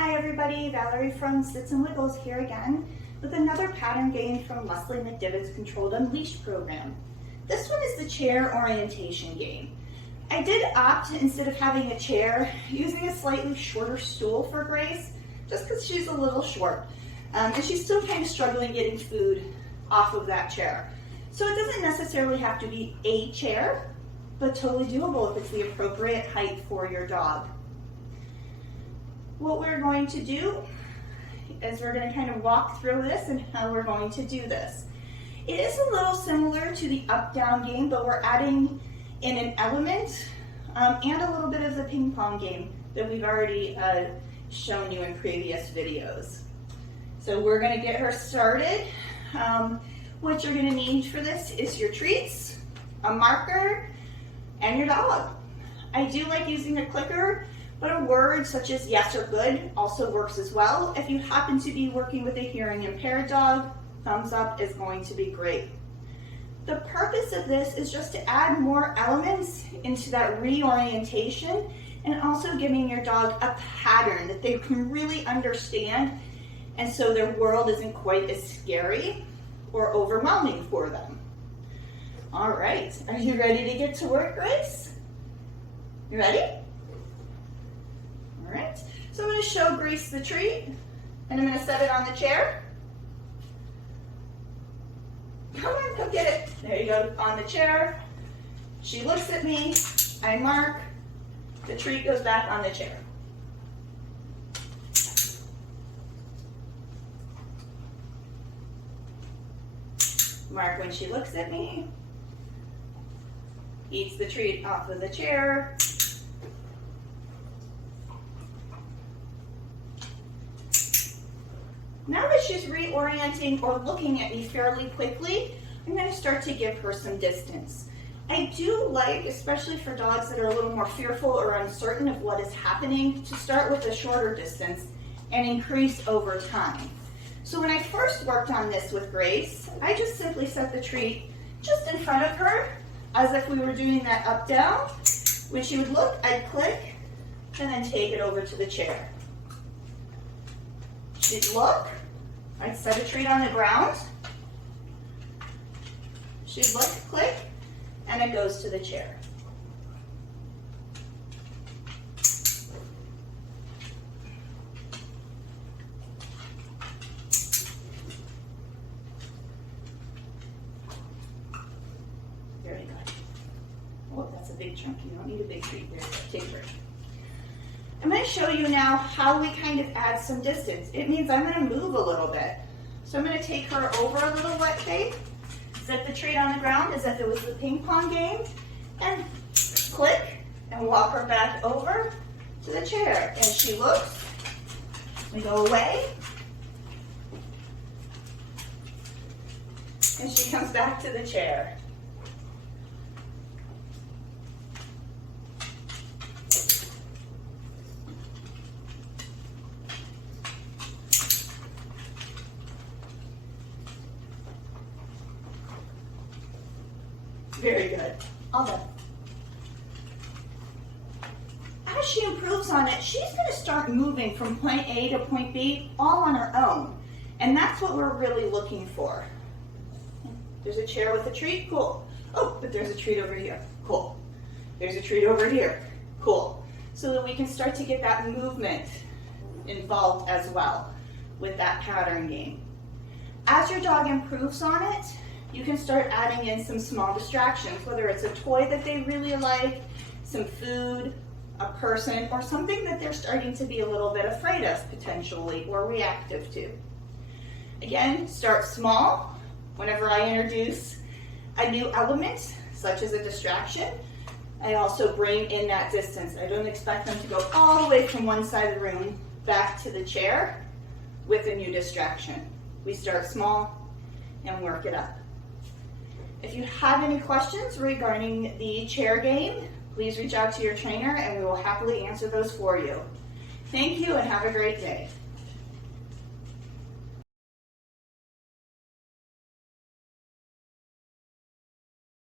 Hi everybody, Valerie from Sits and Wiggles here again with another pattern game from Leslie McDivitt's Controlled Unleashed program. This one is the chair orientation game. I did opt, instead of having a chair, using a slightly shorter stool for Grace, just because she's a little short. And she's still kind of struggling getting food off of that chair. So it doesn't necessarily have to be a chair, but totally doable if it's the appropriate height for your dog. What we're going to do is we're going to kind of walk through this and how we're going to do this. It is a little similar to the up-down game, but we're adding in an element and a little bit of the ping pong game that we've already shown you in previous videos. So we're going to get her started. What you're going to need for this is your treats, a marker, and your dog. I do like using a clicker, but a word such as yes or good also works as well. If you happen to be working with a hearing impaired dog, thumbs up is going to be great. The purpose of this is just to add more elements into that reorientation and also giving your dog a pattern that they can really understand, and so their world isn't quite as scary or overwhelming for them. All right, are you ready to get to work, Grace? You ready? All right, so I'm going to show Grace the treat, and I'm going to set it on the chair. Come on, come get it. There you go, on the chair. She looks at me, I mark, the treat goes back on the chair. Mark when she looks at me, eats the treat off of the chair. Now that she's reorienting or looking at me fairly quickly, I'm going to start to give her some distance. I do like, especially for dogs that are a little more fearful or uncertain of what is happening, to start with a shorter distance and increase over time. So when I first worked on this with Grace, I just simply set the treat just in front of her, as if we were doing that up-down. When she would look, I'd click, and then take it over to the chair. She'd look, I'd set a treat on the ground. She'd look, click, and it goes to the chair. Very good. Oh, that's a big chunk. You don't need a big treat there. Take a break. I'm going to show you now how we kind of add some distance. It means I'm going to move a little bit. So I'm going to take her over a little wet cake, set the treat on the ground as if it was the ping pong game, and click and walk her back over to the chair. And she looks, we go away, and she comes back to the chair. Very good. All done. As she improves on it, she's going to start moving from point A to point B all on her own. And that's what we're really looking for. There's a chair with a treat. Cool. Oh, but there's a treat over here. Cool. There's a treat over here. Cool. So that we can start to get that movement involved as well with that pattern game. As your dog improves on it, you can start adding in some small distractions, whether it's a toy that they really like, some food, a person, or something that they're starting to be a little bit afraid of potentially or reactive to. Again, start small. Whenever I introduce a new element, such as a distraction, I also bring in that distance. I don't expect them to go all the way from one side of the room back to the chair with a new distraction. We start small and work it up. If you have any questions regarding the chair game, please reach out to your trainer and we will happily answer those for you. Thank you and have a great day.